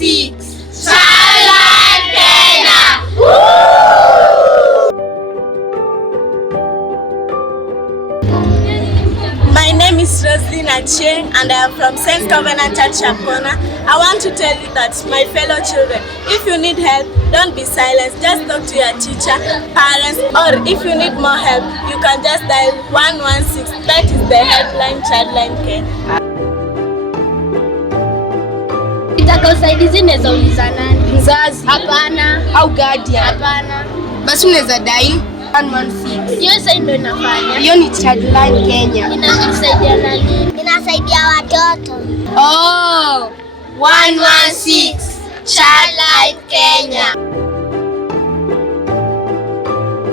116 Childline Kenya. My name is Achildren and I am from St. Covenant Church, Abaana. I want to tell you that, my fellow children, if you need help, don't be silent. Just talk to your teacher, parents, or if you need more help, you can just dial 116. That is the helpline Childline Kenya. Usaidizi unaweza uliza nani? Mzazi. Abaana. Au guardian. Abaana. Basi unaweza dial 116. Hiyo sasa ndio inafanya. Hiyo ni Childline Kenya. Inasaidia nani? Inasaidia watoto. Oh, 116 Childline Kenya.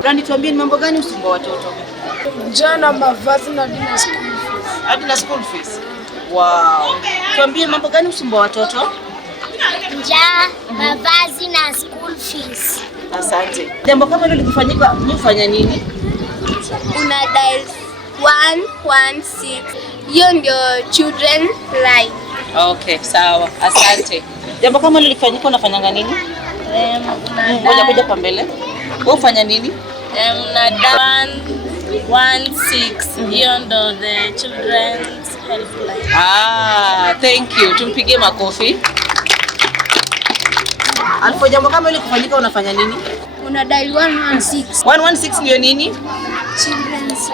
Brandi, tuambie ni mambo gani usumbua watoto? Jana mavazi na dina school fees. Hadi na school fees. Wow. Tuambie mambo gani usumbua watoto? Njaa, mavazi na school fees. Asante. Jambo kama hilo likifanyika, unafanya nini? Una dial 116. Hiyo ndio children line. Okay, sawa. Asante. Jambo kama hilo likifanyika, unafanyanga nini? Kuja kwa mbele. Wewe ufanya nini? Una dial 116. Hiyo ndio the children's helpline. Thank you. Tumpigie makofi. Alfo, jambo kama hilo likifanyika, unafanya nini? Una dial 116. 116 ndio nini? Children's.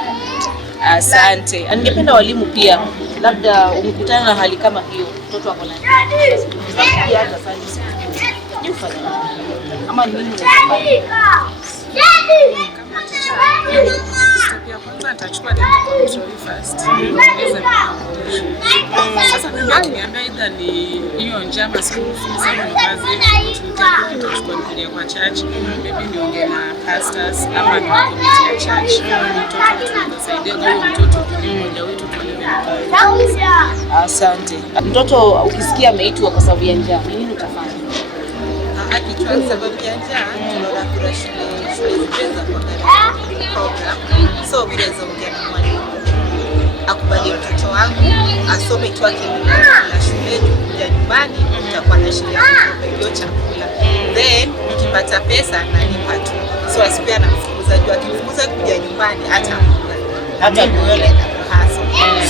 Asante. Ningependa walimu pia, labda umekutana na hali kama hiyo, mtoto wako na ama nini unafanya? Kwanza nitachukua nende first. Sasa niambia either ni hiyo njama school fees ama ni kazi tutachukua kuja kwa church, maybe niongee na pastors ama na committee ya church. Mtoto tunasaidia huyo mtoto mmoja wetu tuelewe. Asante. Mtoto ukisikia ameitwa kwa sababu ya njaa, nini utafanya? Akiitwa kwa sababu ya njaa, tunaona kuna shule zinaweza program. So vile zaongea na mwalimu akubali mtoto wangu asome tu akiendelea shule, kuja nyumbani utakuwa na shida hiyo chakula, then ukipata pesa nalipa tu. So asipia anamfukuza juu, akimfukuza kuja nyumbani hata yule haso.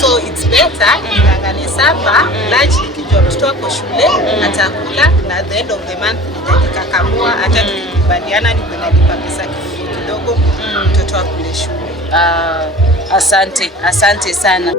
So it's better ngangane sapa lunch nikijua mtoto wako shule atakula, na at the end of the month nitakakamua hata tukibaliana nikunalipa pesa kidogo mtoto wako shule. Asante sana.